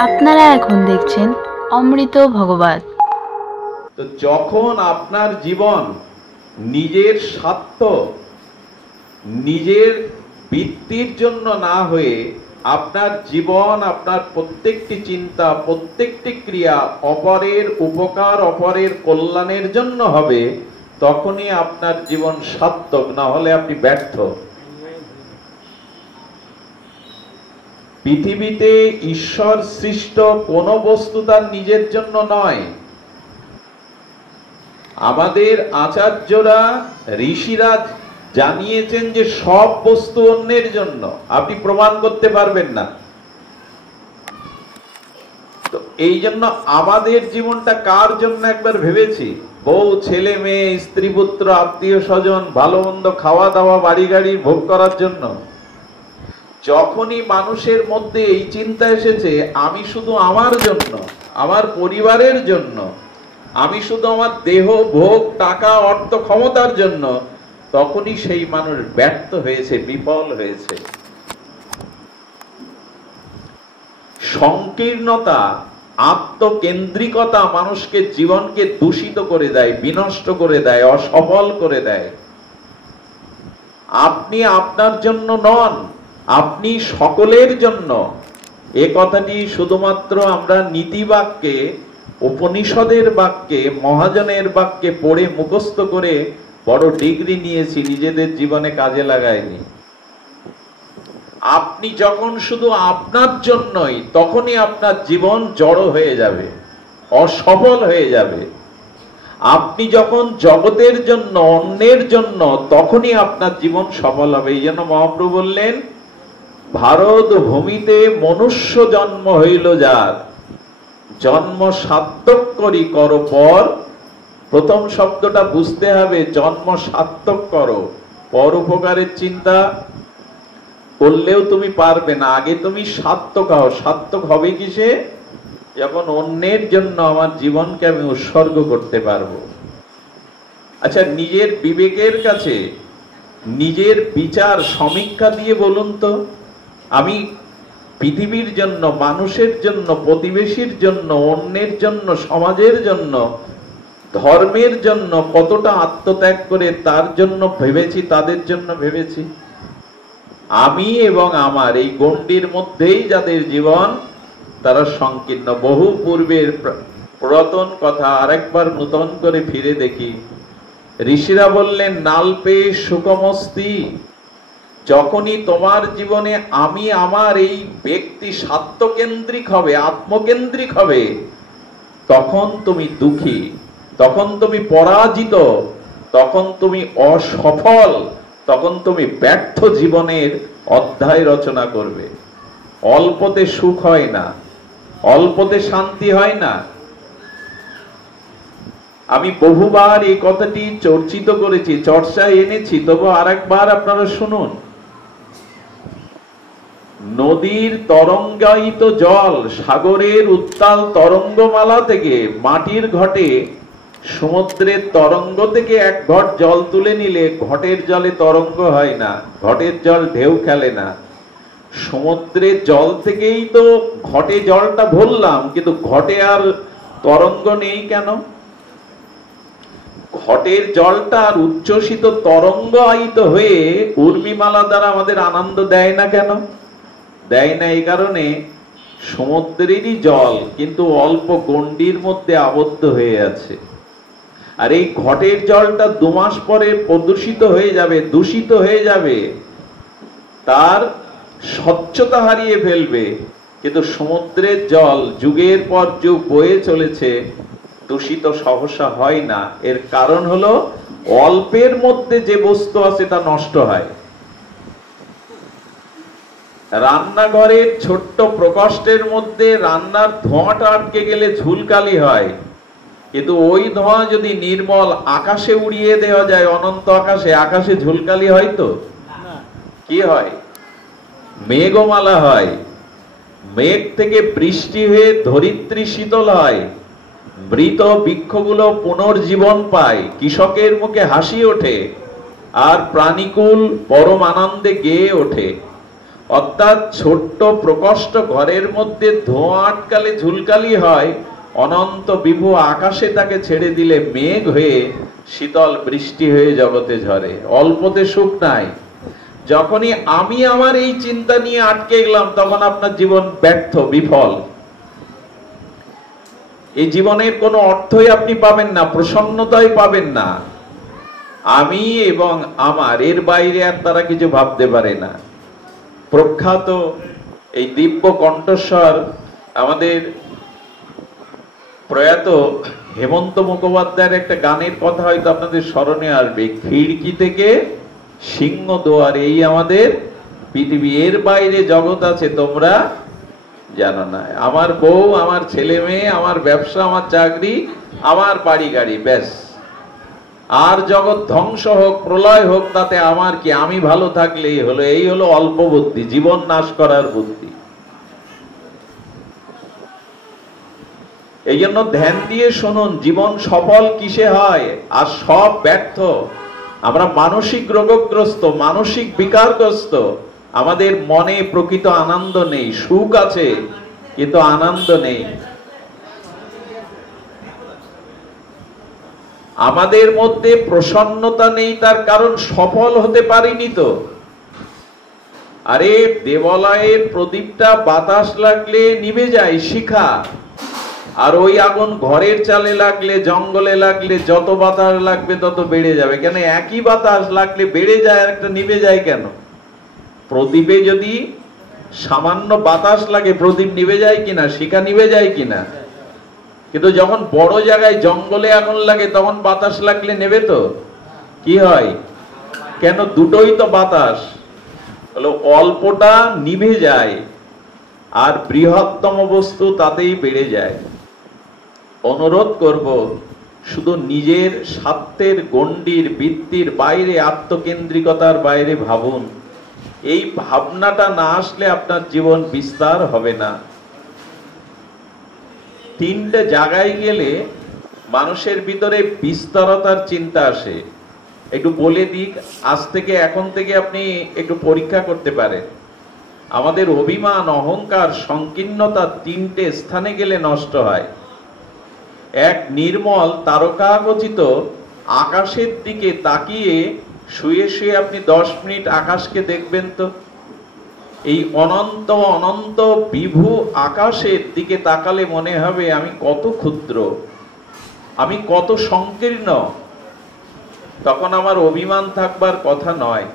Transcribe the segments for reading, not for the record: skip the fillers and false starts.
আপনারা এখন দেখছেন অমৃত ভগবত। তো যখন আপনার জীবন নিজের স্বার্থ, নিজের বৃত্তির জন্য না হয়ে আপনার জীবন, আপনার প্রত্যেকটি চিন্তা, প্রত্যেকটি ক্রিয়া অপরের উপকার, অপরের কল্যাণের জন্য হবে, তখনই আপনার জীবন সার্থক, না হলে আপনি ব্যর্থ। পৃথিবীতে ঈশ্বর সৃষ্ট কোনো বস্তু তার নিজের জন্য নয়। আমাদের আচার্যরা, ঋষিরা জানিয়েছেন যে সব বস্তু অন্যের জন্য। আপনি প্রমাণ করতে পারবেন না। তো এই জন্য আমাদের জীবনটা কার জন্য একবার ভেবেছি? বউ, ছেলে মেয়ে, স্ত্রী পুত্র, আত্মীয় স্বজন, ভালো মন্দ খাওয়া দাওয়া, বাড়ি গাড়ি ভোগ করার জন্য। যখনই মানুষের মধ্যে এই চিন্তা এসেছে আমি শুধু আমার জন্য, আমার পরিবারের জন্য, আমি শুধু আমার দেহ ভোগ, টাকা, অর্থ, ক্ষমতার জন্য, তখনই সেই মানুষ ব্যর্থ হয়েছে, বিফল হয়েছে। সংকীর্ণতা, আত্মকেন্দ্রিকতা মানুষকে, জীবনকে দূষিত করে দেয়, বিনষ্ট করে দেয়, অসফল করে দেয়। আপনি আপনার জন্য নন, আপনি সকলের জন্য। এ কথাটি শুধুমাত্র আমরা নীতিবাক্যে, উপনিষদের বাক্যে, মহাজনের বাক্যে পড়ে মুখস্থ করে বড় ডিগ্রি নিয়েছি, নিজেদের জীবনে কাজে লাগাইনি। আপনি যখন শুধু আপনার জন্যই, তখনই আপনার জীবন জড় হয়ে যাবে, অসফল হয়ে যাবে। আপনি যখন জগতের জন্য, অন্যের জন্য, তখনই আপনার জীবন সফল হবে। এই জন্য মহাপ্রভু বললেন, ভারত ভূমিতে মনুষ্য জন্ম হইল যার, জন্ম সার্থক করি করো পর। প্রথম শব্দটা বুঝতে হবে, জন্ম সার্থক করো। পর উপকারের চিন্তা করলেও তুমি পারবে না, আগে তুমি সার্থক হও। সার্থক হবে কিসে? যখন অন্যের জন্য আমার জীবনকে আমি উৎসর্গ করতে পারবো। আচ্ছা, নিজের বিবেকের কাছে নিজের বিচার সমীক্ষা দিয়ে বলুন তো, আমি পৃথিবীর জন্য, মানুষের জন্য, প্রতিবেশীর জন্য, অন্যের জন্য, সমাজের জন্য, ধর্মের জন্য কতটা আত্মত্যাগ করে তার জন্য ভেবেছি, তাদের জন্য ভেবেছি? আমি এবং আমার এই গণ্ডির মধ্যেই যাদের জীবন, তারা সংকীর্ণ। বহু পূর্বের পুরাতন কথা আরেকবার নূতন করে ফিরে দেখি। ঋষিরা বললেন, নালপে সুকমস্তি। যখনই তোমার জীবনে আমি, আমার এই ব্যক্তি স্বার্থকেন্দ্রিক হবে, আত্মকেন্দ্রিক হবে, তখন তুমি দুঃখী, তখন তুমি পরাজিত, তখন তুমি অসফল, তখন তুমি ব্যর্থ জীবনের অধ্যায় রচনা করবে। অল্পতে সুখ হয় না, অল্পতে শান্তি হয় না। আমি বহুবার এই কথাটি চর্চিত করেছি, চর্চায় এনেছি, তবু আরেকবার আপনারা শুনুন। নদীর তরঙ্গায়িত জল, সাগরের উত্তাল তরঙ্গমালা থেকে, মাটির ঘটে সমুদ্রের তরঙ্গ থেকে এক ঘট জল তুলে নিলে ঘটের জলে তরঙ্গ হয় না, ঘটের জল ঢেউ খেলে না। সমুদ্রের জল থেকেই তো ঘটে জলটা ভরলাম, কিন্তু ঘটে আর তরঙ্গ নেই কেন? ঘটের জলটা আর উচ্ছ্বসিত তরঙ্গ আয়িত হয়ে উর্মিমালা দ্বারা আমাদের আনন্দ দেয় না কেন? দেয় না এই কারণে, সমুদ্রেরই জল কিন্তু অল্প গণ্ডির মধ্যে আবদ্ধ হয়ে আছে। আর এই ঘটের জলটা 2 মাস পরে প্রদূষিত হয়ে যাবে, দূষিত হয়ে যাবে, তার স্বচ্ছতা হারিয়ে ফেলবে। কিন্তু সমুদ্রের জল যুগের পর যুগ বয়ে চলেছে, দূষিত সহসা হয় না। এর কারণ হলো অল্পের মধ্যে যে বস্তু আছে তা নষ্ট হয়। রান্নাঘরের ছোট্ট প্রকোষ্ঠের মধ্যে রান্নার ধোঁয়াটা আটকে গেলে ঝুলকালি হয়, কিন্তু ওই ধোঁয়া যদি নির্মল আকাশে উড়িয়ে দেওয়া যায়, অনন্ত আকাশে, আকাশে ঝুলকালি হয় তো? কি হয়? মেঘমালা হয়। মেঘ থেকে বৃষ্টি হয়ে ধরিত্রী শীতল হয়, মৃত বৃক্ষগুলো পুনর্জীবন পায়, কৃষকের মুখে হাসি ওঠে, আর প্রাণীকুল পরম আনন্দে গেয়ে ওঠে। অর্থাৎ ছোট্ট প্রকোষ্ঠ ঘরের মধ্যে ধোঁয়া আটকালে ঝুলকালি হয়, অনন্ত বিভু আকাশে তাকে ছেড়ে দিলে মেঘ হয়ে শীতল বৃষ্টি হয়ে জগতে ঝরে। অল্পতে সুখ নাই। যখনই আমি আমার এই চিন্তা নিয়ে আটকে গেলাম, তখন আপনার জীবন ব্যর্থ, বিফল। এই জীবনের কোনো অর্থই আপনি পাবেন না, প্রসন্নতাই পাবেন না। আমি এবং আমার, এর বাইরে আর তারা কিছু ভাবতে পারে না। প্রখ্যাত এই দিব্য কণ্ঠস্বর আমাদের প্রয়াত হেমন্ত মুখোপাধ্যায়ের একটা গানের কথা হয়তো আপনাদের স্মরণে আসবে, খিড়কি থেকে সিংহ দুয়ার, এই আমাদের পৃথিবী, এর বাইরে জগৎ আছে তোমরা জানো না। আমার বউ, আমার ছেলে মেয়ে, আমার ব্যবসা, আমার চাকরি, আমার বাড়ি গাড়ি, ব্যাস। আর জগৎ ধ্বংস হোক, প্রলয় হোক, তাতে আমার কি? আমি ভালো থাকলেই হলো। এই হলো অল্প বুদ্ধি, জীবন নাশ করার বুদ্ধি। এই জন্য ধ্যান দিয়ে শুনুন, জীবন সফল কিসে হয় আর সব ব্যর্থ। আমরা মানসিক রোগগ্রস্ত, মানসিক বিকারগ্রস্ত। আমাদের মনে প্রকৃত আনন্দ নেই। সুখ আছে কিন্তু আনন্দ নেই। আমাদের মধ্যে প্রসন্নতা নেই, তার কারণ সফল হতে পারিনি তো। আরে দেবালয়ের প্রদীপটা বাতাস লাগলে নিভে যায়, শিখা। আর ওই আগুন ঘরের চালে লাগলে, জঙ্গলে লাগলে, যত বাতাস লাগবে তত বেড়ে যাবে। কেন একই বাতাস লাগলে বেড়ে যায়, একটা নিভে যায় কেন? প্রদীপে যদি সামান্য বাতাস লাগে, প্রদীপ নিভে যায় কিনা, শিখা নিভে যায় কিনা? কিন্তু যখন বড় জায়গায় জঙ্গলে আগুন লাগে, তখন বাতাস লাগলে নেবে তো? কি হয়? কেন? দুটোই তো বাতাস। হলো অল্পটা নিভে যায় আর বৃহত্তম বস্তু তাতেই বেড়ে যায়। অনুরোধ করব, শুধু নিজের স্বার্থের গণ্ডির বৃত্তির বাইরে, আত্মকেন্দ্রিকতার বাইরে ভাবুন। এই ভাবনাটা না আসলে আপনার জীবন বিস্তার হবে না। তিনটে জায়গায় গেলে মানুষের ভিতরে বিস্তারতার চিন্তা আসে। একটু বলে দিক, আজ থেকে, এখন থেকে আপনি একটু পরীক্ষা করতে পারেন। আমাদের অভিমান, অহংকার, সংকীর্ণতা তিনটে স্থানে গেলে নষ্ট হয়। এক, নির্মল তারকাগচিত আকাশের দিকে তাকিয়ে শুয়ে শুয়ে আপনি 10 মিনিট আকাশকে দেখবেন তো। এই অনন্ত অনন্ত বিভু আকাশের দিকে তাকালে মনে হবে আমি কত ক্ষুদ্র, আমি কত সংকীর্ণ। তখন আমার অভিমান থাকবার কথা নয়।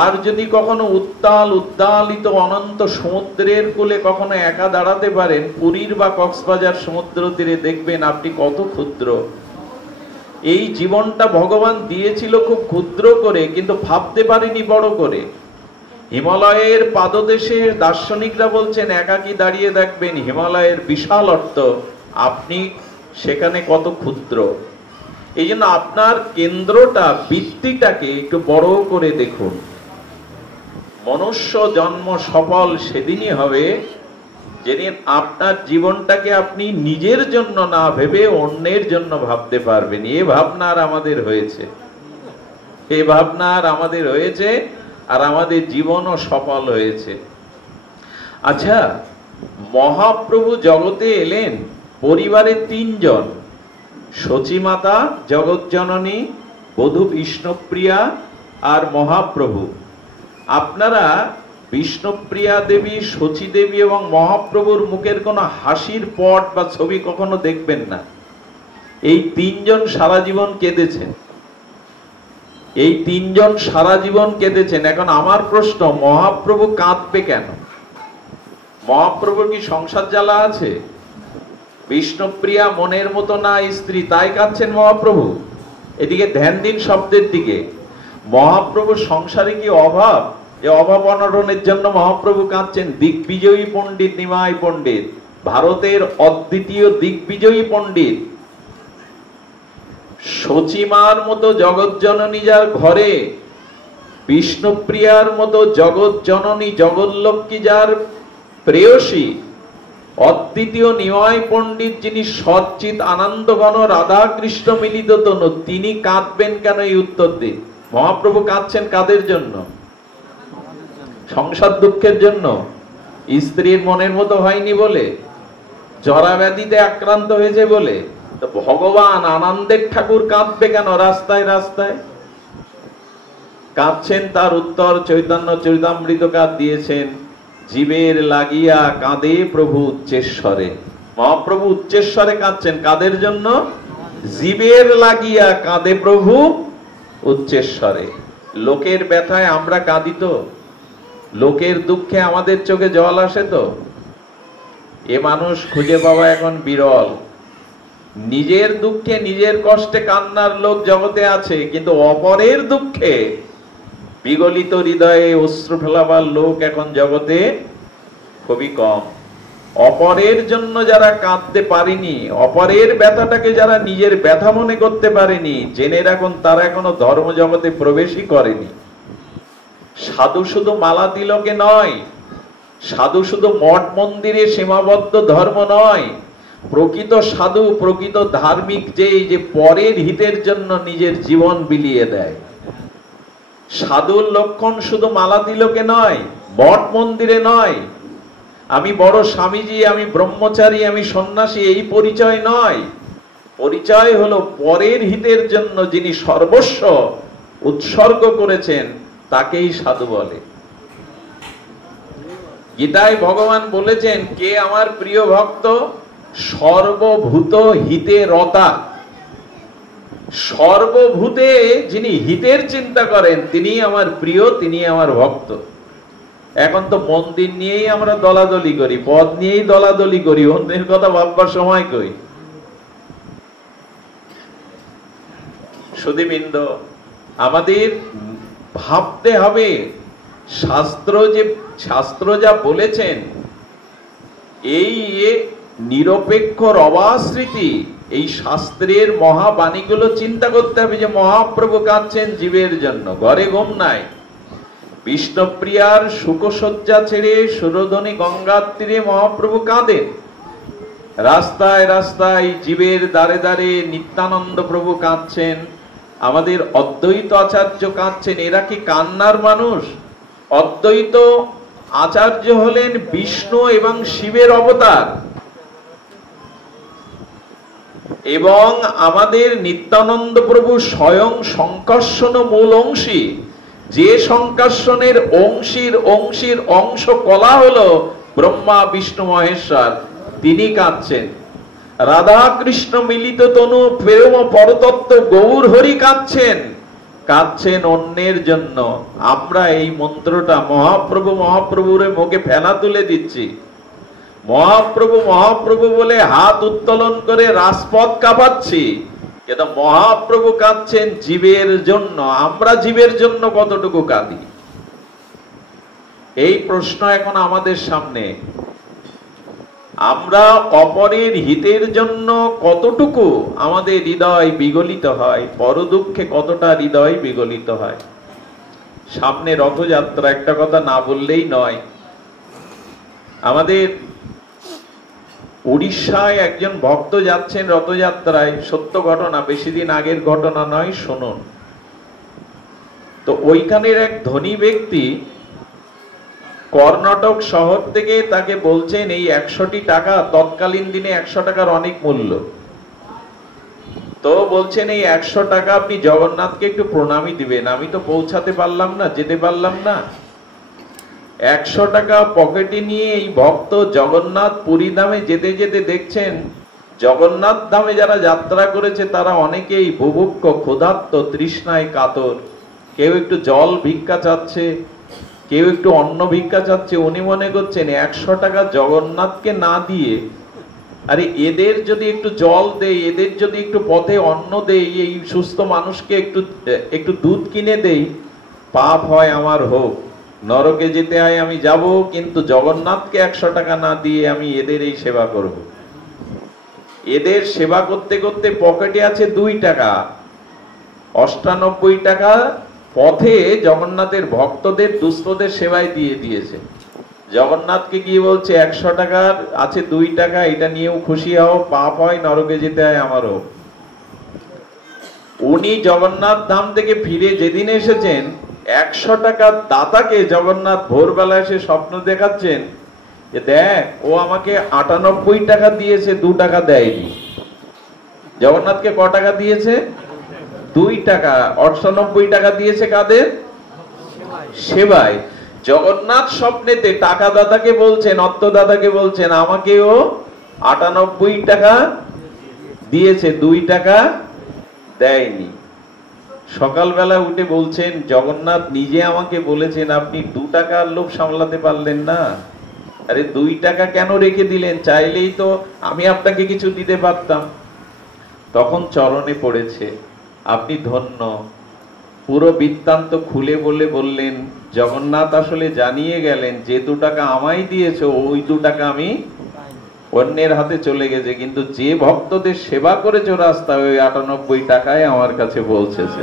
আর যদি কখনো উত্তাল উদ্দালিত অনন্ত সমুদ্রের কূলে কখনো একা দাঁড়াতে পারেন, পুরীর বা কক্সবাজার সমুদ্র তীরে, দেখবেন আপনি কত ক্ষুদ্র। এই জীবনটা ভগবান দিয়েছিল খুব ক্ষুদ্র করে, কিন্তু ভাবতে পারেনি বড় করে। হিমালয়ের পাদদেশে দার্শনিকরা বলছেন, একাকী দাঁড়িয়ে দেখবেন হিমালয়ের বিশাল অর্থ, আপনি সেখানে কত ক্ষুদ্র। এই জন্য আপনার কেন্দ্রটা, বৃত্তিটাকে একটু বড় করে দেখুন। মনুষ্য জন্ম সফল সেদিনই হবে যেদিন আপনার জীবনটাকে আপনি নিজের জন্য না ভেবে অন্যের জন্য ভাবতে পারবেন। এ ভাবনার আমাদের হয়েছে, এ ভাবনার আমাদের হয়েছে, আর আমাদের জীবনও সফল হয়েছে। আচ্ছা, মহাপ্রভু জগতে এলেন পরিবারে 3 জন, সচিমাতা, জগৎজননী, বধূ বিষ্ণুপ্রিয়া আর মহাপ্রভু। আপনারা বিষ্ণুপ্রিয়া দেবী, সচী দেবী এবং মহাপ্রভুর মুখের কোনো হাসির পট বা ছবি কখনো দেখবেন না। এই 3 জন সারা জীবন কেঁদেছেন, এই 3 জন সারা জীবন কেঁদেছেন। এখন আমার প্রশ্ন, মহাপ্রভু কাঁদবে কেন? মহাপ্রভুর কি সংসার জ্বালা আছে? বিষ্ণুপ্রিয়া মনের মতো না স্ত্রী, তাই কাঁদছেন মহাপ্রভু? এদিকে ধ্যান দিন শব্দের দিকে। মহাপ্রভুর সংসারে কি অভাব? যে অভাব অনটনের জন্য মহাপ্রভু কাঁদছেন? দিগ্বিজয়ী পণ্ডিত নিমাই পণ্ডিত, ভারতের অদ্বিতীয় দিগ্বিজয়ী পণ্ডিত, সচিমার মতো জগৎ জননী যার ঘরে, বিষ্ণুপ্রিয়ার মতো জগৎ জননী জগৎলক্ষ্মী যার প্রেয়সী, অদ্বিতীয় নিমাই পণ্ডিত যিনি সচ্চিত আনন্দঘন রাধা কৃষ্ণ মিলিত তনু, তিনি কাঁদবেন কেন? এই উত্তর দিন। মহাপ্রভু কাঁদছেন কাদের জন্য? সংসার দুঃখের জন্য, স্ত্রীর মনের মতো হয়নি বলে, জরা ব্যাধিতে আক্রান্ত হয়েছে বলে। তো ভগবান আনন্দের ঠাকুর কাঁদবে কেন রাস্তায় রাস্তায়? কাঁদছেন, তার উত্তর চৈতন্য চরিতামৃতকার দিয়েছেন, জীবের লাগিয়া কাঁদে প্রভু উচ্চেশ্বরে। মহাপ্রভু উচ্চেশ্বরে কাঁদছেন কাদের জন্য? জীবের লাগিয়া কাঁদে প্রভু উচ্চেশ্বরে। লোকের ব্যথায় আমরা কাঁদি তো? লোকের দুঃখে আমাদের চোখে জল আসে তো? এ মানুষ খুঁজে পাওয়া এখন বিরল। নিজের দুঃখে নিজের কষ্টে কান্নার লোক জগতে আছে, কিন্তু অপরের দুঃখে বিগলিত হৃদয়ে অশ্রু ফেলাবার লোক এখন জগতে খুবই কম। অপরের জন্য যারা কাঁদতে পারেনি, অপরের ব্যথাটাকে যারা নিজের ব্যথা মনে করতে পারেনি, জেনে রাখুন তারা এখনো ধর্ম জগতে প্রবেশই করেনি। সাধু শুধু মালা তিলকে নয়, সাধু শুধু মঠ মন্দিরে সীমাবদ্ধ ধর্ম নয়। প্রকৃত সাধু, প্রকৃত ধার্মিক যে পরের হিতের জন্য নিজের জীবন বিলিয়ে দেয়। সাধুর লক্ষণ শুধু মালা তিলকে নয়, মঠ মন্দিরে নয়, আমি বড় স্বামীজি, আমি ব্রহ্মচারী, আমি সন্ন্যাসী, এই পরিচয় নয়। পরিচয় হলো পরের হিতের জন্য যিনি সর্বস্ব উৎসর্গ করেছেন তাকেই সাধু বলে। গীতায় ভগবান বলেছেন, কে আমার প্রিয় ভক্ত? সর্বভূত হিতে রতা। সর্বভূতে যিনি হিতের চিন্তা করেন তিনি আমার প্রিয়, তিনি আমার ভক্ত। এখন তো মন্দির নিয়েই আমরা দলাদলি করি, পদ নিয়েই দলাদলি করি, অন্যের কথা ভাববার সময় কই? সুধীবৃন্দ, আমাদের ভাবতে হবে শাস্ত্র যা বলেছেন, এই নিরপেক্ষ রবাস্মৃতি, এই শাস্ত্রের মহাবাণীগুলো চিন্তা করতে হবে যে মহাপ্রভু কাঁদছেন জীবের জন্য। ঘরে ঘুম নাই, বিষ্ণুপ্রিয়ার শুকসজ্জা ছেড়ে সুরধনী গঙ্গার তীরে মহাপ্রভু কাঁদেন। রাস্তায় রাস্তায় জীবের দ্বারে দ্বারে নিত্যানন্দ প্রভু কাঁদছেন, আমাদের অদ্বৈত আচার্য কাঁদছেন। এরা কি কান্নার মানুষ? অদ্বৈত আচার্য হলেন বিষ্ণু এবং শিবের অবতার, এবং আমাদের নিত্যানন্দ প্রভু স্বয়ং সংকর্ষণ মূল অংশী। যে সংকর্ষণের অংশীর অংশীর অংশ কলা হলো ব্রহ্মা বিষ্ণু মহেশ্বর, তিনি কাঁদছেন। রাধা কৃষ্ণ মিলিত তনু প্রেম পরতত্ত্ব গৌর হরি কাঁদছেন, কাঁদছেন অন্যের জন্য। আমরা এই মন্ত্রটা মহাপ্রভু মহাপ্রভুর মুখে ফেনা তুলে দিচ্ছি। মহাপ্রভু মহাপ্রভু বলে হাত উত্তোলন করে রাজপথ কাঁপাচ্ছি, কিন্তু মহাপ্রভু কাঁদছেন জীবের জন্য। আমরা জীবের জন্য কতটুকু কাঁদি? এই প্রশ্ন এখন আমাদের সামনে। আমরা অপরের হিতের জন্য কতটুকু আমাদের হৃদয় বিগলিত হয়, পরদুঃখে কতটা হৃদয় বিগলিত হয়। সামনে রথযাত্রা, একটা কথা না বললেই নয়। আমাদের উড়িষ্যায় একজন ভক্ত যাচ্ছেন রথযাত্রায়, সত্য ঘটনা, বেশি দিন আগের ঘটনা নয়, শুনুন। তো ওইখানের এক ধনী ব্যক্তি কর্ণাটক শহর থেকে তাকে বলছেন, এই 100টি টাকা, তৎকালীন দিনে 100 টাকার অনেক মূল্য, তো বলছেন এই 100 টাকা আপনি জগন্নাথকে একটু প্রণামী দিবেন, আমি তো পৌঁছাতে পারলাম না, যেতে পারলাম না। 100 টাকা পকেটে নিয়ে এই ভক্ত জগন্নাথ পুরী ধামে যেতে যেতে দেখছেন জগন্নাথ ধামে যারা যাত্রা করেছে তারা অনেকেই বুভুক্ষ, ক্ষুধার্ত, তৃষ্ণায় কাতর। কেউ একটু জল ভিক্ষা চাচ্ছে, কেউ একটু অন্ন ভিক্ষা চাচ্ছে। উনি মনে করছেন 100 টাকা জগন্নাথকে না দিয়ে, আরে এদের যদি একটু জল দেই, এদের যদি একটু পথে অন্ন দেই, এই সুস্থ মানুষকে একটু দুধ কিনে দেই, পাপ হয় আমার হোক, নরকে যেতে হয় আমি যাব, কিন্তু জগন্নাথকে 100 টাকা না দিয়ে আমি এদের এই সেবা করব। এদের সেবা করতে করতে পকেটে আছে 2 টাকা, 98 টাকা পথে জগন্নাথের ভক্তদের দুস্থদের সেবায় দিয়ে দিয়েছে। জগন্নাথকে গিয়ে বলছে 100 টাকার আছে 2 টাকা, এটা নিয়েও খুশি হও, পাপ হয়, নরকে যেতে হয় আমারও। উনি জগন্নাথ ধাম থেকে ফিরে যেদিন এসেছেন 100 টাকার দাতাকে জগন্নাথ ভোরবেলা এসে স্বপ্ন দেখাচ্ছেন যে দেখ ও আমাকে 98 টাকা দিয়েছে, 2 টাকা দেয়নি। জগন্নাথকে ক টাকা দিয়েছে? 2 টাকা। 98 টাকা দিয়েছে কাদের? সেবায়। জগন্নাথ স্বপ্নেতে টাকা দাতাকে বলছেন, অর্থদাতাকে বলছেন আমাকেও 98 টাকা দিয়েছে, 2 টাকা দেয়নি। সকালবেলা উঠে বলছেন জগন্নাথ নিজে আমাকে বলেছেন আপনি 2 টাকার লোভ সামলাতে পারলেন না, আরে 2 টাকা কেন রেখে দিলেন? চাইলেই তো আমি আপনাকে কিছু দিতে পারতাম। তখন চরণে পড়েছে আপনি ধন্য। পুরো বৃত্তান্ত খুলে বললেন জগন্নাথ আসলে জানিয়ে গেলেন যে 2 টাকা আমায় দিয়েছো ওই 2 টাকা আমি অন্যের হাতে চলে গেছে, কিন্তু যে ভক্তদের সেবা করেছো রাস্তায় ওই 98 টাকায় আমার কাছে পৌঁছেছে।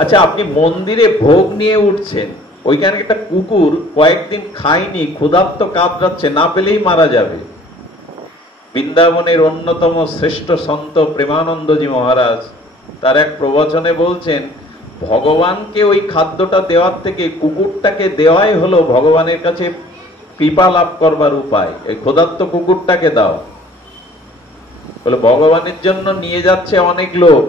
আচ্ছা, আপনি মন্দিরে ভোগ নিয়ে উঠছেন, ওইখানে একটা কুকুর কয়েকদিন খায়নি, ক্ষুধার্ত কাতরাচ্ছে, না পেলেই মারা যাবে। বৃন্দাবনের অন্যতম শ্রেষ্ঠ সন্ত প্রেমানন্দজি মহারাজ তার এক প্রবচনে বলছেন ভগবানকে ওই খাদ্যটা দেওয়ার থেকে কুকুরটাকে দেওয়াই হলো ভগবানের কাছে কৃপা লাভ করবার উপায়। এই ক্ষুধার্ত কুকুরটাকে দাও। বলে ভগবানের জন্য নিয়ে যাচ্ছে অনেক লোক,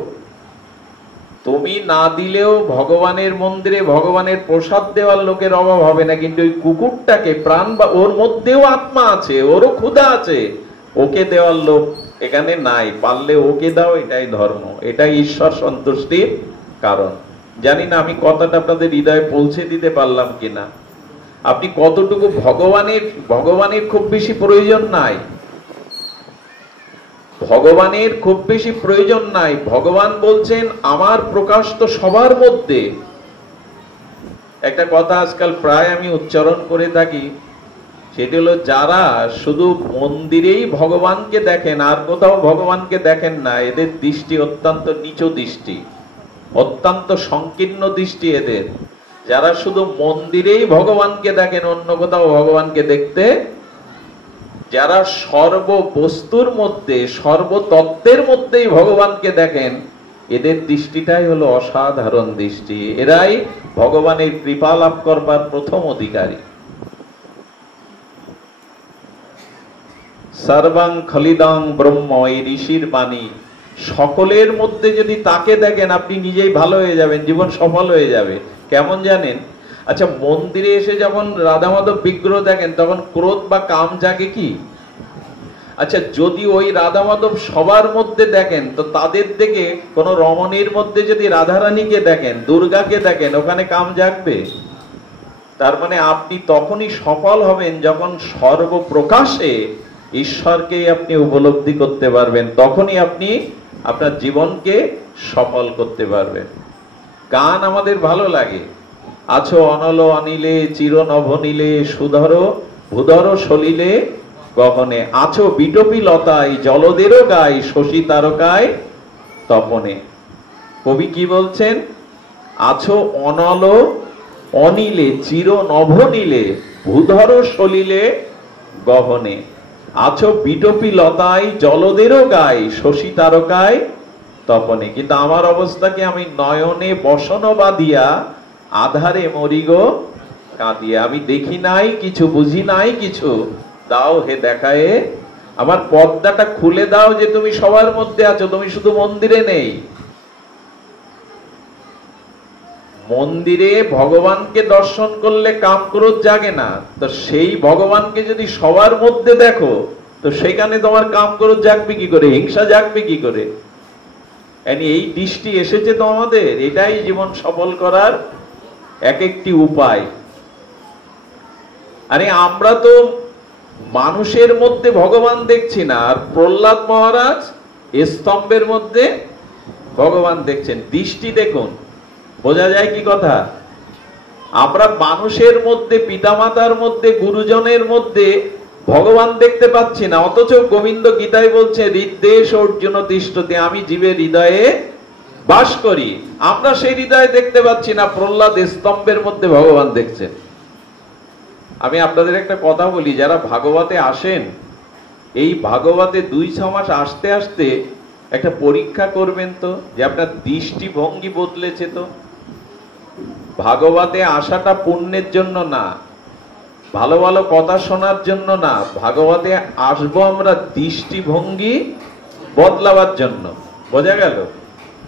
তুমি না দিলেও ভগবানের মন্দিরে ভগবানের প্রসাদ দেওয়ার লোকের অভাব হবে না, কিন্তু ওই কুকুরটাকে প্রাণ বা ওর মধ্যেও আত্মা আছে, ওরও ক্ষুধা আছে, ওকে দেওয়ার লোক এখানে নাই, পারলে ওকে দাও। এটাই ধর্ম, এটাই ঈশ্বর সন্তুষ্টির কারণ। জানি না আমি কথাটা আপনাদের হৃদয়ে পৌঁছে দিতে পারলাম কিনা। আপনি কতটুকু ভগবানের খুব বেশি প্রয়োজন নাই, ভগবানের খুব বেশি প্রয়োজন নাই। ভগবান বলছেন আমার প্রকাশ তো সবার মধ্যে। একটা কথা আজকাল প্রায় আমি উচ্চারণ করে থাকি, সেটি হলো যারা শুধু মন্দিরেই ভগবানকে দেখেন আর কোথাও ভগবানকে দেখেন না, এদের দৃষ্টি অত্যন্ত নিচু দৃষ্টি, অত্যন্ত সংকীর্ণ দৃষ্টি এদের। যারা শুধু মন্দিরেই ভগবানকে দেখেন, অন্য কোথাও ভগবানকে দেখতে, যারা সর্ববস্তুর মধ্যে সর্বতত্ত্বের মধ্যেই ভগবানকে দেখেন, এদের দৃষ্টিটাই হলো অসাধারণ দৃষ্টি। এরাই ভগবানের কৃপা লাভ করবার প্রথম অধিকারী। সর্বং খলিদং ব্রহ্ম, এই ঋষির বাণী। সকলের মধ্যে যদি তাকে দেখেন আপনি নিজেই ভালো হয়ে যাবেন, জীবন সফল হয়ে যাবে। কেমন জানেন? আচ্ছা, মন্দিরে এসে যখন রাধা মাধব বিগ্রহ দেখেন তখন ক্রোধ বা কাম জাগে কি? আচ্ছা, যদি ওই রাধা মাধব সবার মধ্যে দেখেন তো তাদের দেখে কোন রমণীর মধ্যে যদি রাধারানীকে দেখেন, দুর্গাকে দেখেন, ওখানে কাম জাগবে? তার মানে আপনি তখনই সফল হবেন যখন সর্বপ্রকাশে ঈশ্বরকে আপনি উপলব্ধি করতে পারবেন, তখনই আপনি আপনার জীবনকে সফল করতে পারবেন। গান আমাদের ভালো লাগে, আছো অনল অনিলে চির নভনীলে সুধর ভূধর সলিলে গগনে, আছো বিটপি লতায় জলদেরও গায় শশী তারকায় তপনে। কবি কি বলছেন? আছো অনল অনিলে চির নভনীলে ভূধর সলিলে গহনে, আছো বিটপি লতায় জলদেরও গায় শশী তারকায় তপনে। কিন্তু আমার অবস্থাকে আমি নয়নে বসন বাঁধিয়া আধারে মরিগ কাঁদিয়া, আমি দেখি নাই কিছু, বুঝি নাই কিছু, দাও হে দেখায়ে, আমার পর্দাটা খুলে দাও যে তুমি সবার মধ্যে আছো, তুমি শুধু মন্দিরে নেই। মন্দিরে ভগবানকে দর্শন করলে কাম ক্রোধ জাগে না, তো সেই ভগবানকে যদি সবার মধ্যে দেখো তো সেখানে তোমার কাম ক্রোধ জাগবে কি করে, হিংসা জাগবে কি করে? এই দৃষ্টি এসেছে তো আমাদের, এটাই জীবন সফল করার এক একটি উপায়। আরে আমরা তো মানুষের মধ্যে ভগবান দেখছি না, আর প্রহ্লাদ মহারাজ স্তম্ভের মধ্যে ভগবান দেখছেন। দৃষ্টি দেখুন, বোঝা যায় কি কথা? আমরা মানুষের মধ্যে, পিতামাতার মধ্যে, গুরুজনের মধ্যে ভগবান দেখতে পাচ্ছি না, অথচ গোবিন্দ গীতায় বলছে হৃদ্দেশ অর্জুন তিষ্ঠতি, আমি জীবের হৃদয়ে বাস করি। আমরা সেই হৃদয়ে দেখতে পাচ্ছি না, প্রহ্লাদ স্তম্ভের মধ্যে ভগবান দেখছেন। আমি আপনাদের একটা কথা বলি, যারা ভাগবতে আসেন, এই ভাগবতে 2-6 মাস আসতে আসতে একটা পরীক্ষা করবেন তো যে আপনার দৃষ্টিভঙ্গি বদলেছে তো। ভাগবতে আসাটা পুণ্যের জন্য না, ভালো ভালো কথা শোনার জন্য না, ভাগবতে আসবো আমরা দৃষ্টিভঙ্গি বদলাবার জন্য। বোঝা গেল?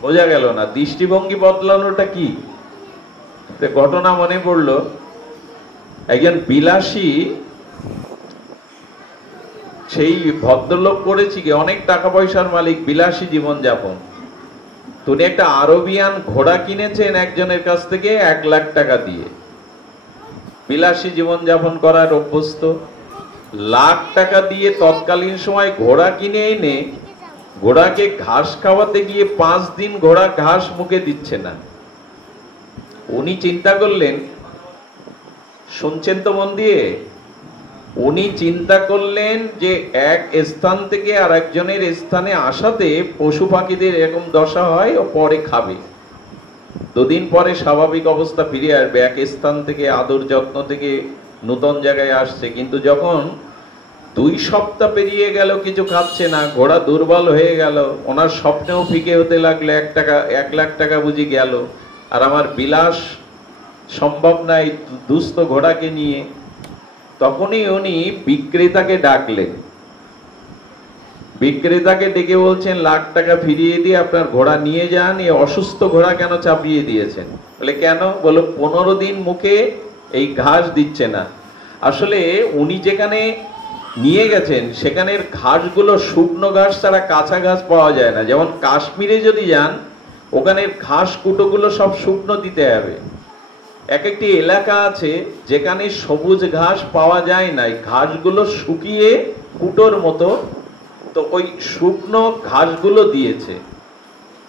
বোঝা গেল না? দৃষ্টিভঙ্গি বদলানোটা কি? ঘটনা মনে পড়লো, একজন বিলাসী সেই ভদ্রলোক করেছি কি অনেক টাকা পয়সার মালিক, বিলাসী জীবন যাপন। তিনি একটা আরবিয়ান ঘোড়া কিনেছেন একজনের কাছ থেকে 1 লাখ টাকা দিয়ে। বিলাসী জীবন যাপন করার অভ্যস্ত, লাখ টাকা দিয়ে তৎকালীন সময় ঘোড়া কিনে এনে ঘোড়াকে ঘাস খাওয়াতে গিয়ে 5 দিন ঘোড়া ঘাস মুখে দিচ্ছে না। উনি চিন্তা করলেন, শুনছেন তো মন দিয়ে, উনি চিন্তা করলেন যে এক স্থান থেকে আর একজনের স্থানে আসাতে পশু পাখিদের এরকম দশা হয়, ও পরে খাবে, 2 দিন পরে স্বাভাবিক অবস্থা ফিরে আসবে। এক স্থান থেকে আদর যত্ন থেকে নতুন জায়গায় আসছে, কিন্তু যখন 2 সপ্তাহ পেরিয়ে গেল কিছু খাচ্ছে না, ঘোড়া দুর্বল হয়ে গেল, ওনার স্বপ্নেও ফিকে হতে লাগলো 1 লাখ টাকা বুঝি গেল, আর আমার বিলাস সম্ভব নাই দুস্থ ঘোড়াকে নিয়ে। তখনই উনি বিক্রেতাকে ডাকলেন, বিক্রেতাকে ডেকে বলছেন, লাখ টাকা ফিরিয়ে দিয়ে আপনার ঘোড়া নিয়ে যান, এই অসুস্থ ঘোড়া কেন চাপিয়ে দিয়েছেন? বলে কেন? বলো 15 দিন মুখে এই ঘাস দিচ্ছে না। আসলে উনি যেখানে নিয়ে গেছেন সেখানের ঘাসগুলো শুকনো ঘাস ছাড়া কাঁচা ঘাস পাওয়া যায় না। যেমন কাশ্মীরে যদি যান, ওখানের ঘাস কুটোগুলো সব শুকনো দিতে হবে। এক একটি এলাকা আছে যেখানে সবুজ ঘাস পাওয়া যায় না, ঘাসগুলো শুকিয়ে কুটোর মতো, তো ওই শুকনো ঘাসগুলো দিয়েছে।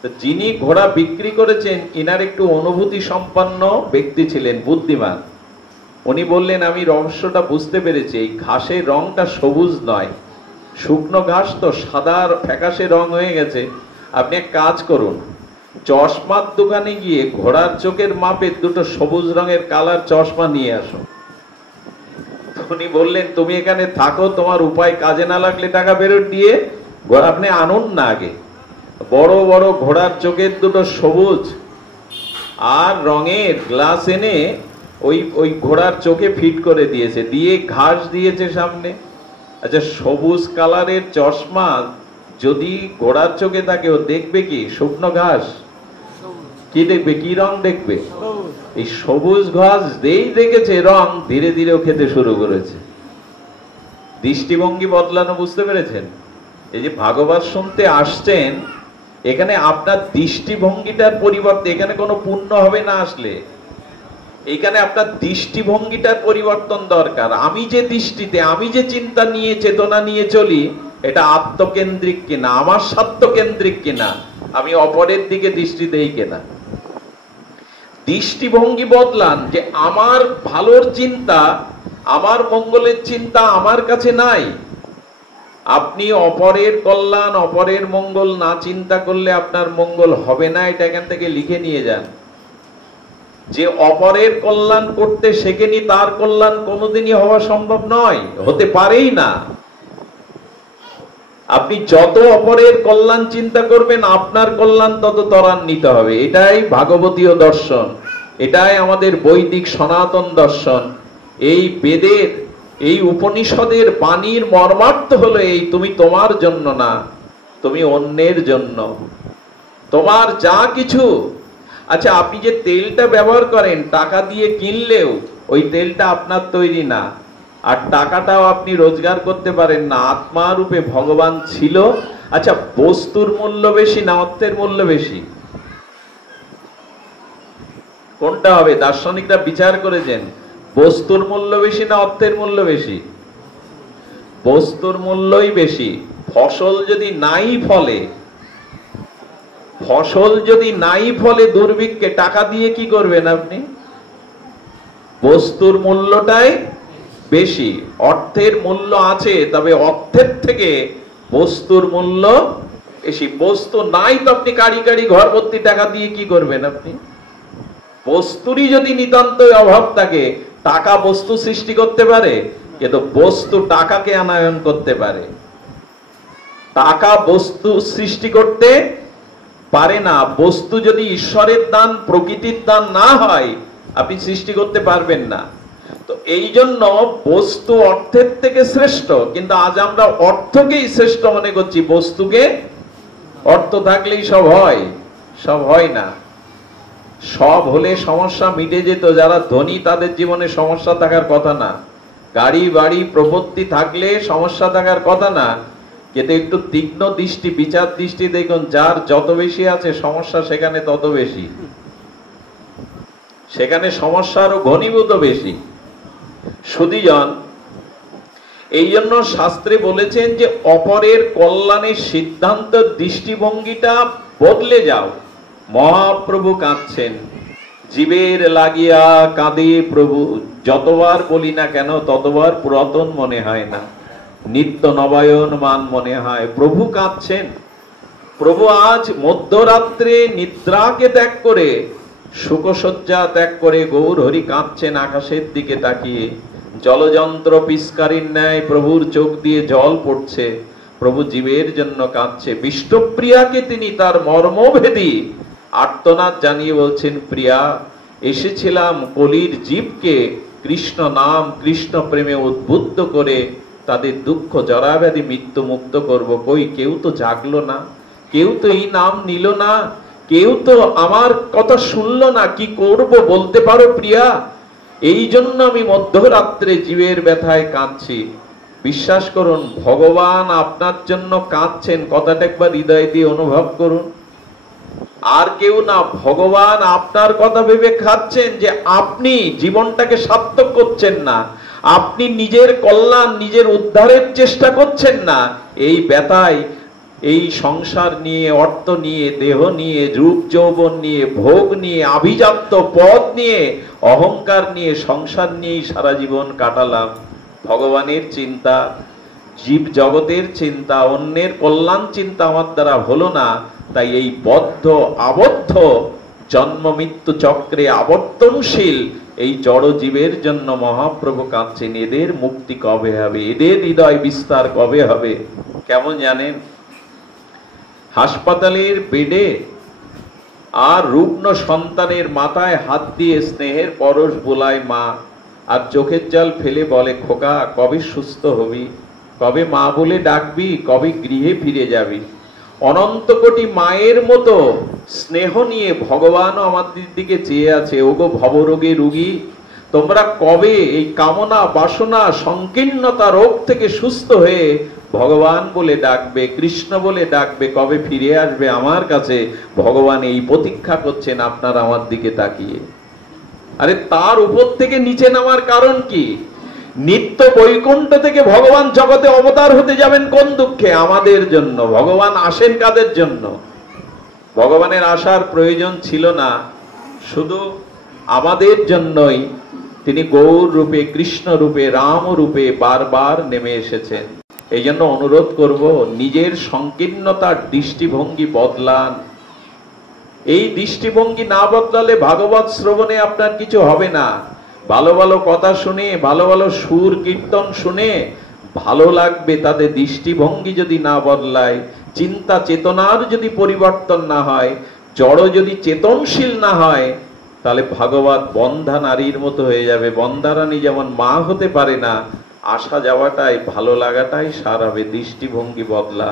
তো যিনি ঘোড়া বিক্রি করেছেন ইনার একটু অনুভূতি সম্পন্ন ব্যক্তি ছিলেন, বুদ্ধিমান। উনি বললেন, আমি রহস্যটা বুঝতে পেরেছি, এই ঘাসের রংটা সবুজ নয়, শুকনো ঘাস তো সাদা ফ্যাকাশে রং হয়ে গেছে। আপনি এক কাজ করুন, চশমার দোকানে গিয়ে ঘোড়ার চোখের মাপে 2টো সবুজ রঙের কালার চশমা নিয়ে আসো। উনি বললেন, তুমি এখানে থাকো, তোমার উপায় কাজে না লাগলে টাকা ফেরত দিয়ে ঘোড়া আপনি আনুন না। আগে বড় বড় ঘোড়ার চোখের 2টো সবুজ আর রঙের গ্লাস এনে ওই ঘোড়ার চোখে ফিট করে দিয়েছে, দিয়ে ঘাস দিয়েছে সামনে। আচ্ছা, সবুজ কালারের চশমা যদি ঘোড়ার চোখে থাকে, ও দেখবে কি? শুকনো ঘাস। কি দেখবে? কি রং দেখবে? এই সবুজ ঘাস যেই দেখেছে রং, ধীরে ধীরে ও খেতে শুরু করেছে। দৃষ্টিভঙ্গি বদলানো বুঝতে পেরেছেন? এই যে ভাগবত শুনতে আসছেন, এখানে আপনার দৃষ্টিভঙ্গিটার পরিবর্তে, এখানে কোনো পুণ্য হবে না আসলে, এখানে আপনার দৃষ্টিভঙ্গিটার পরিবর্তন দরকার। আমি যে দৃষ্টিতে, আমি যে চিন্তা নিয়ে চেতনা নিয়ে চলি, এটা আত্মকেন্দ্রিক কিনা, আমার স্বার্থকেন্দ্রিক কিনা, আমি অপরের দিকে দৃষ্টি দেই কিনা। দৃষ্টিভঙ্গি বদলান, যে আমার ভালোর চিন্তা, আমার মঙ্গলের চিন্তা আমার কাছে নাই। আপনি অপরের কল্যাণ, অপরের মঙ্গল না চিন্তা করলে আপনার মঙ্গল হবে না, এটা এখান থেকে লিখে নিয়ে যান। যে অপরের কল্যাণ করতে শেখেনি, তার কল্যাণ কোনোদিনই হওয়া সম্ভব নয়, হতে পারেই না। আপনি যত অপরের কল্যাণ চিন্তা করবেন, আপনার কল্যাণ তত ত্বরান্বিত হবে। এটাই ভাগবতীয় দর্শন, এটাই আমাদের বৈদিক সনাতন দর্শন। এই বেদের, এই উপনিষদের বাণীর মর্মার্থ হলো এই, তুমি তোমার জন্য না, তুমি অন্যের জন্য। তোমার যা কিছু, আচ্ছা আপনি যে তেলটা ব্যবহার করেন টাকা দিয়ে কিনলেও ওই তেলটা আপনার তৈরি না, আর টাকাটাও আপনি রোজগার করতে পারেন না। আত্মা রূপে ভগবান ছিল। আচ্ছা, বস্তুর মূল্য বেশি না অর্থের মূল্য বেশি? কোনটা হবে? দার্শনিকরা বিচার করেছেন, বস্তুর মূল্য বেশি না অর্থের মূল্য বেশি? বস্তুর মূল্যই বেশি। ফসল যদি নাই ফলে, ফসল যদি নাই ফলে দুর্ভিক্ষে, টাকা দিয়ে কি করবেন আপনি? বস্তুর মূল্যটাই বেশি। অর্থের মূল্য আছে, তবে অর্থের থেকে বস্তুর মূল্য বেশি। বস্তু নাই তো আপনি কাড়ি কাড়ি ঘর ভর্তি টাকা দিয়ে কি করবেন আপনি? বস্তুরই যদি নিতান্তই অভাব থাকে, টাকা বস্তু সৃষ্টি করতে পারে, কিন্তু বস্তু টাকাকে আনয়ন করতে পারে। টাকা বস্তু সৃষ্টি করতে পারে না। বস্তু যদি ঈশ্বরের দান, প্রকৃতির দান না হয়, আপনি সৃষ্টি করতে পারবেন না। তো এই জন্য বস্তু অর্থের থেকে শ্রেষ্ঠ, কিন্তু আজ আমরা অর্থকেই শ্রেষ্ঠ মনে করছি, বস্তুকে। অর্থ থাকলেই সব হয়, সব হয় না। সব হলে সমস্যা মিটে যেত। যারা ধনী তাদের জীবনে সমস্যা থাকার কথা না। গাড়ি বাড়ি প্রপত্তি থাকলে সমস্যা থাকার কথা না। কিন্তু একটু তীক্ষ্ণ দৃষ্টি, বিচার দৃষ্টি দেখুন, যার যত বেশি আছে সমস্যা সেখানে তত বেশি, সেখানে সমস্যা আরো ঘনীভূত বেশি। সুধীজন, এই জন্য শাস্ত্রে বলেছেন যে অপরের কল্যাণের সিদ্ধান্ত দৃষ্টিভঙ্গিটা বদলে যাও। মহাপ্রভু কাঁদছেন, জীবের লাগিয়া কাঁদে প্রভু, যতবার বলি না কেন ততবার পুরাতন মনে হয় না, নিত্য নবায়ন মান মনে হয়। প্রভু কাঁদছেন। প্রভু আজ মধ্যরাত্রে নিদ্রাকে ত্যাগ করে, সুখসজ্জা ত্যাগ করে গৌর হরি কাঁদছেন আকাশের দিকে তাকিয়ে। জলযন্ত্র পিস্কারির ন্যায় প্রভুর চোখ দিয়ে জল পড়ছে। প্রভু জীবের জন্য কাঁদছে। বিষ্ণুপ্রিয়াকে তিনি তার মর্মভেদী আর্তনাদ জানিয়ে বলছেন, প্রিয়া, এসেছিলাম কলির জীবকে কৃষ্ণ নাম, কৃষ্ণ প্রেমে উদ্বুদ্ধ করে তাদের দুঃখ জরাব্যাধি মৃত্যু মুক্ত করব। কই কেউ তো জাগলো না, কেউ তো এই নাম নিল না, কেউ তো আমার কথা শুনলো না। কি করব বলতে পারো প্রিয়া? এই জন্য আমি মধ্যরাত্রে জীবের ব্যথায় কাঁদছি। বিশ্বাস করুন, ভগবান আপনার জন্য কাঁদছেন, কথাটা একবার হৃদয় দিয়ে অনুভব করুন। আর কেউ না, ভগবান আপনার কথা ভেবে কাঁদছেন যে আপনি জীবনটাকে সার্থক করছেন না, আপনি নিজের কল্যাণ, নিজের উদ্ধারের চেষ্টা করছেন না। এই ব্যথায়, এই সংসার নিয়ে, অর্থ নিয়ে, দেহ নিয়ে, রূপ যৌবন নিয়ে, ভোগ নিয়ে, আভিজাত্য পদ নিয়ে, অহংকার নিয়ে, সংসার নিয়েই সারা জীবন কাটালাম। ভগবানের চিন্তা, জীব জগতের চিন্তা, অন্যের কল্যাণ চিন্তা আমার দ্বারা হলো না। তাই এই বদ্ধ আবদ্ধ জন্ম মৃত্যু চক্রে আবর্তনশীল এই জড় জীবের জন্য মহাপ্রভু কাঁদছেন। এদের মুক্তি কবে হবে? এদের হৃদয় বিস্তার কবে হবে? কেমন জানেন? হাসপাতালের বেডে আর রুগ্ন সন্তানের মাথায় হাত দিয়ে স্নেহের পরশ বোলায় মা, আর চোখের জল ফেলে বলে, খোকা কবে সুস্থ হবি, কবে মা বলে ডাকবি, কবে গৃহে ফিরে যাবি। অনন্ত কোটি মায়ের মতো স্নেহ নিয়ে ভগবানও আমাদের দিকে চেয়ে আছে। ওগো ভবরোগে রোগী, তোমরা কবে এই কামনা বাসনা সংকীর্ণতা রোগ থেকে সুস্থ হয়ে ভগবান বলে ডাকবে, কৃষ্ণ বলে ডাকবে, কবে ফিরে আসবে আমার কাছে? ভগবান এই প্রতীক্ষা করছেন আপনার আমার দিকে তাকিয়ে। আরে তার উপর থেকে নিচে নামার কারণ কি? নিত্য বৈকুণ্ঠ থেকে ভগবান জগতে অবতার হতে যাবেন কোন দুঃখে? আমাদের জন্য। ভগবান আসেন কাদের জন্য? ভগবানের আসার প্রয়োজন ছিল না, শুধু আমাদের জন্যই তিনি গৌর রূপে, কৃষ্ণ রূপে, রাম রূপে বারবার নেমে এসেছেন। এই জন্য অনুরোধ করব, নিজের সংকীর্ণতার দৃষ্টিভঙ্গি বদলান। এই দৃষ্টিভঙ্গি না বদলালে ভাগবত শ্রবণে আপনার কিছু হবে না। ভালো ভালো কথা শুনে, ভালো ভালো সুর কীর্তন শুনে ভালো লাগবে, তাদের দৃষ্টিভঙ্গি যদি না বদলায়, চিন্তা চেতনার যদি পরিবর্তন না হয়, জড় যদি চেতনশীল না হয়, তাহলে ভাগবত বন্ধা নারীর মতো হয়ে যাবে। বন্ধা রানী যেমন মা হতে পারে না, আসা যাওয়াটাই, ভালো লাগাটাই সার হবে। দৃষ্টিভঙ্গি বদলা।